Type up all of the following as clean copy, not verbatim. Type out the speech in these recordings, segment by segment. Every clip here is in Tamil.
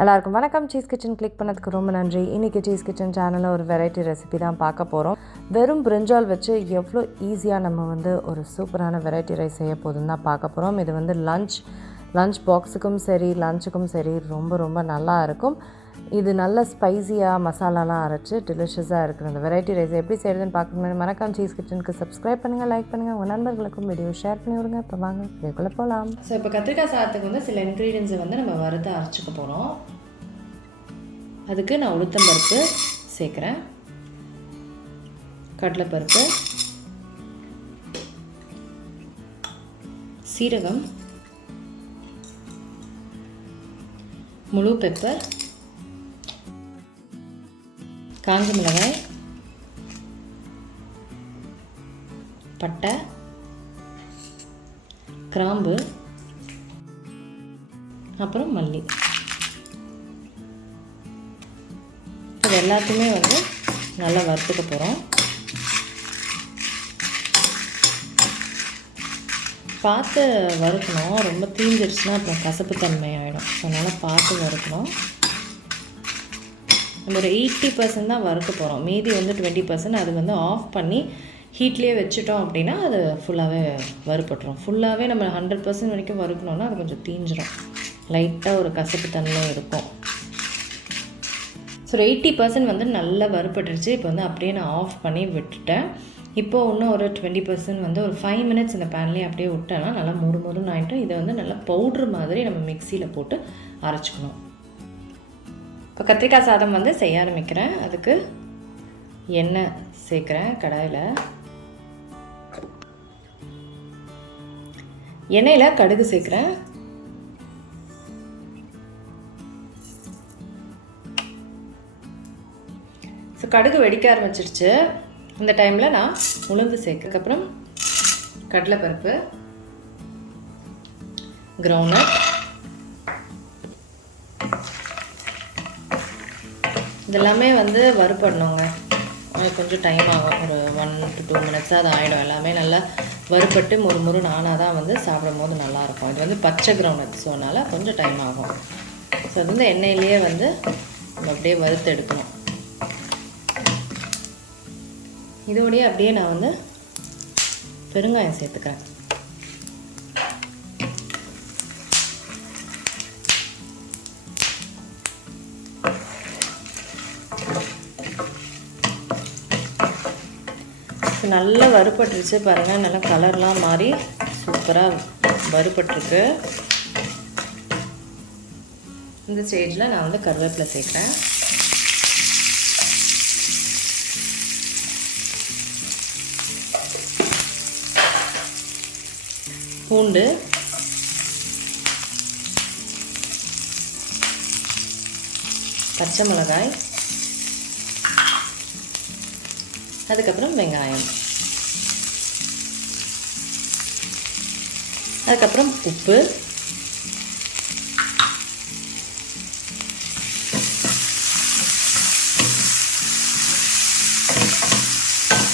எல்லாருக்கும் வணக்கம். சீஸ் கிச்சன் கிளிக் பண்ணதுக்கு ரொம்ப நன்றி. இன்றைக்கி சீஸ் கிச்சன் சேனலில் ஒரு வெரைட்டி ரெசிபி தான் பார்க்க போகிறோம். வெறும் பிரிஞ்சால் வச்சு எவ்வளோ ஈஸியாக நம்ம ஒரு சூப்பரான வெரைட்டி ரைஸ் செய்ய போதுன்னு தான் பார்க்க போகிறோம். இது லஞ்ச் பாக்ஸுக்கும் சரி லஞ்சுக்கும் சரி ரொம்ப நல்லா இருக்கும். இது நல்ல ஸ்பைஸியாக மசாலாலாம் அரைச்சி டெலிஷியஸாக இருக்கிற அந்த வெரைட்டி ரைஸ் எப்படி செய்கிறதுன்னு பார்க்கணும். மறக்காம சீஸ் கிச்சனுக்கு சப்ஸ்கிரைப் பண்ணுங்கள், லைக் பண்ணுங்கள், உங்கள் நண்பர்களுக்கும் வீடியோ ஷேர் பண்ணி விடுங்க. இப்போ வாங்க வீடியோக்குள்ளே போகலாம். ஸோ இப்போ கத்திரிக்காய் சாதத்துக்கு சில இன்க்ரீடியன்ஸை நம்ம வறுத்து அரைச்சிக்க போகிறோம். அதுக்கு நான் உளுத்தம்பருப்பு சேர்க்குறேன், கடலைப்பருப்பு, சீரகம், முழு பெப்பர், காஞ்ச மிளகாய், பட்டை, கிராம்பு, அப்புறம் மல்லி. இது எல்லாத்தையுமே நல்லா வறுத்துக்க போகிறோம். பார்த்து வறுக்கணும், ரொம்ப தீஞ்சிடுச்சுன்னா அப்புறம் கசப்பு தன்மை ஆகிடும். ஸோ அதனால் பார்த்து வறுக்கணும். நம்ம ஒரு 80% தான் வறுக்க போகிறோம். மீதி 20% அது ஆஃப் பண்ணி ஹீட்லேயே வச்சுட்டோம் அப்படின்னா அது ஃபுல்லாகவே வறுப்பட்டுரும். ஃபுல்லாகவே நம்ம 100% வரைக்கும் வறுக்கணுன்னா அது கொஞ்சம் தீஞ்சிடும், லைட்டாக ஒரு கசப்பு தன்மை இருக்கும். ஸோ 80% நல்லா வறுப்பட்டுருச்சு. இப்போ அப்படியே நான் ஆஃப் பண்ணி விட்டுட்டேன். இப்போது இன்னும் ஒரு 20% ஒரு 5 minutes இந்த பேன்லேயே அப்படியே விட்டேன்னா நல்லா முறுமுறுன்னு ஆகிட்டு இதை நல்லா பவுட்ரு மாதிரி நம்ம மிக்சியில் போட்டு அரைச்சிக்கணும். இப்போ கத்திரிக்காய் சாதம் செய்ய ஆரம்பிக்கிறேன். அதுக்கு எண்ணெய் சேர்க்குறேன் கடாயில். எண்ணெயில் கடுகு சேர்க்குறேன். ஸோ கடுகு வெடிக்க ஆரம்பிச்சிருச்சு. இந்த டைமில் நான் உளுந்து சேர்க்கறதுக்கப்புறம் கடலைப்பருப்பு, கிரவுண்ட்நட், இதெல்லாமே வறுப்படணுங்க. அது கொஞ்சம் டைம் ஆகும், ஒரு 1 to 2 minutes அது ஆகிடும். எல்லாமே நல்லா வறுப்பட்டு முறுமுறு நானாக தான் சாப்பிடும் போது நல்லாயிருக்கும். இது பச்சை கிரவுண்ட், ஸோ அதனால் கொஞ்சம் டைம் ஆகும். ஸோ அது எண்ணெயிலேயே நம்ம அப்படியே வறுத்து எடுக்கணும். இதோடையே அப்படியே நான் பெருங்காயம் சேர்த்துக்கிறேன். நல்லா வறுப்பட்டுருச்சு பாருங்கள். நல்லா கலர்லாம் மாறி சூப்பராக வறுப்பட்டுருக்கு. இந்த ஸ்டேஜில் நான் கருவேப்பிலை சேர்க்குறேன். பூண்டு, பச்சை மிளகாய், அதுக்கப்புறம் வெங்காயம், அதுக்கப்புறம் உப்பு,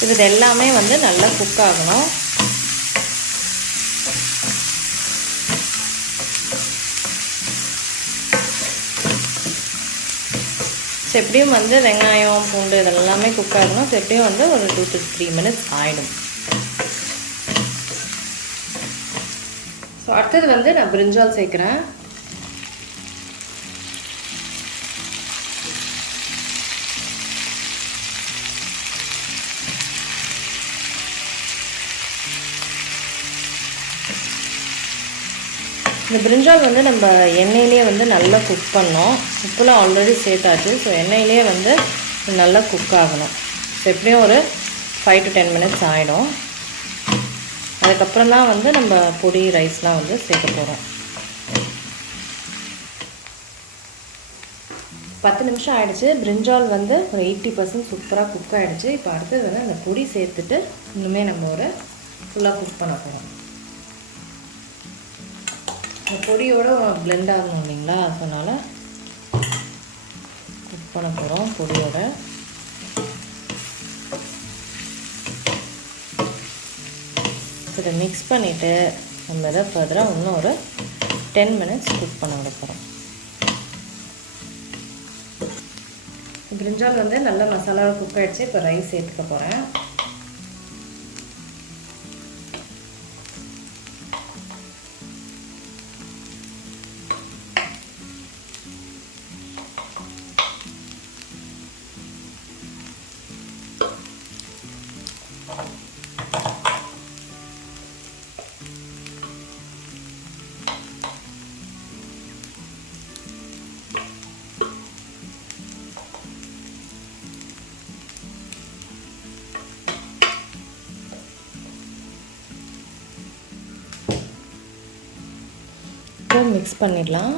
இது எல்லாமே நல்லா குக் ஆகணும். ஸோ எப்படியும் வெங்காயம், பூண்டு இதெல்லாமே குக் ஆகணும். ஸோ எப்படியும் ஒரு 2 to 3 minutes ஆகிடும். ஸோ அடுத்தது நான் பிரிஞ்சால் சேர்க்குறேன். இந்த பிரிஞ்சால் நம்ம எண்ணெயிலே நல்லா குக் பண்ணோம். உப்புலாம் ஆல்ரெடி சேர்த்தாச்சு. ஸோ எண்ணெயிலே நல்லா குக் ஆகணும். ஸோ எப்படியும் ஒரு 5 to 10 minutes ஆகிடும். அதுக்கப்புறம் தான் நம்ம பொடி ரைஸ்லாம் சேர்க்க போகிறோம். 10 நிமிஷம் ஆகிடுச்சு. பிரிஞ்சால் ஒரு 80% சூப்பராக குக் ஆகிடுச்சு. இப்போ அடுத்தது அந்த பொடி சேர்த்துட்டு இன்னுமே நம்ம ஒரு ஃபுல்லாக குக் பண்ண போகிறோம். இந்த பொடியோடு பிளெண்ட் ஆகணும் இல்லைங்களா, அதனால் குக் பண்ண போகிறோம் பொடியோட. இதை மிக்ஸ் பண்ணிவிட்டு நம்ம இதை ஃபர்தராக இன்னும் ஒரு 10 minutes குக் பண்ண விட போகிறோம். பிரிஞ்சால் வந்து நல்லா மசாலா குக் ஆகிடுச்சு. இப்போ ரைஸ் சேர்த்துக்க போகிறேன். இப்போ மிக்ஸ் பண்ணிடலாம்.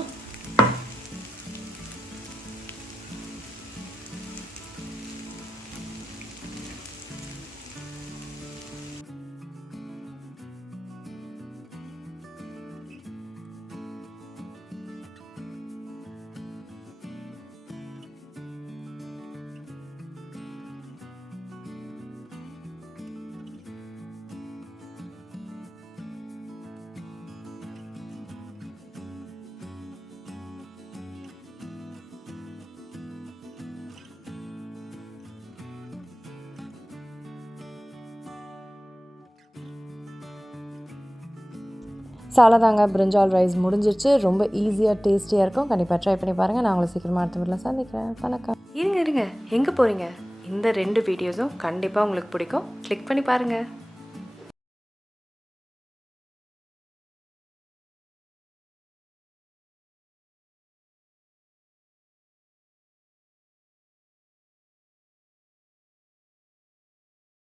சாலதாங்க பிரிஞ்சால் ரைஸ் முடிஞ்சிருச்சு. ரொம்ப ஈஸியாக டேஸ்டியாக இருக்கும். கண்டிப்பாக ட்ரை பண்ணி பாருங்கள். நான் உங்களை சீக்கிரமாக அடுத்த வீட்டில் சந்திக்கிறேன். வணக்கம். இருங்க எங்கே போகிறீங்க? இந்த 2 வீடியோஸும் கண்டிப்பாக உங்களுக்கு பிடிக்கும். கிளிக் பண்ணி பாருங்கள்.